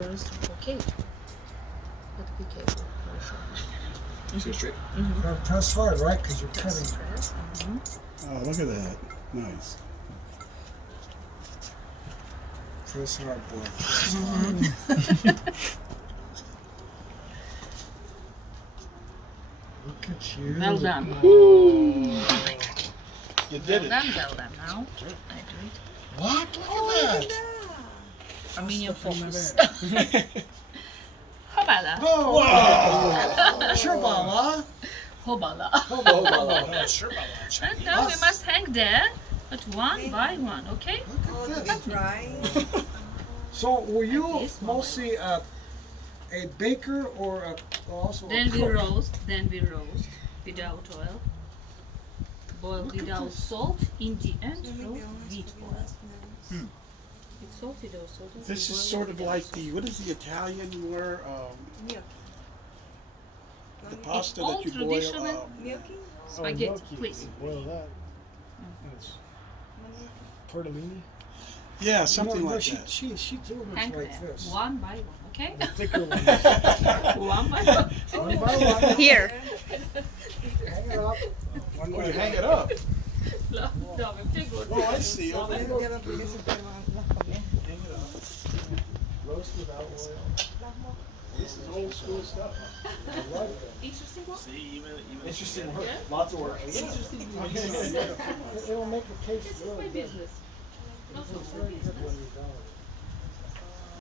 Okay. But be careful. You go straight. Press hard, right? Because you're cutting. Oh, look at that. Nice. Press hard, boy. Press hard. Look at you. Well done. You did it. Well done now. I do it. What? Look at that. Armenian focus. Hobala. Oh, wow. Sherbala. Hobala. Sherbala. And now we must hang there, but one by one, okay? Look at this. Dry. So, were you this mostly a baker or also Then a we cook? roast without oil. Boil without salt. In the end, roast with oil. It's salted or salted. This is sort of like the, what is the Italian where, the pasta all that you traditional boil. Milky? Spaghetti, please. Boil that. It's tortellini. Yeah, something No, like she, that. She threw it Hang like there, this. one by one, okay? The thicker ones. One by one. One by one. Here. Hang it up. One Oh, by you one. hang it up. Oh, I see. Okay. Hang it up. Roast without oil. This is old school stuff. Interesting one? Interesting work. Lots of work. It'll make the taste This is really my good. business. It's very good when you're done.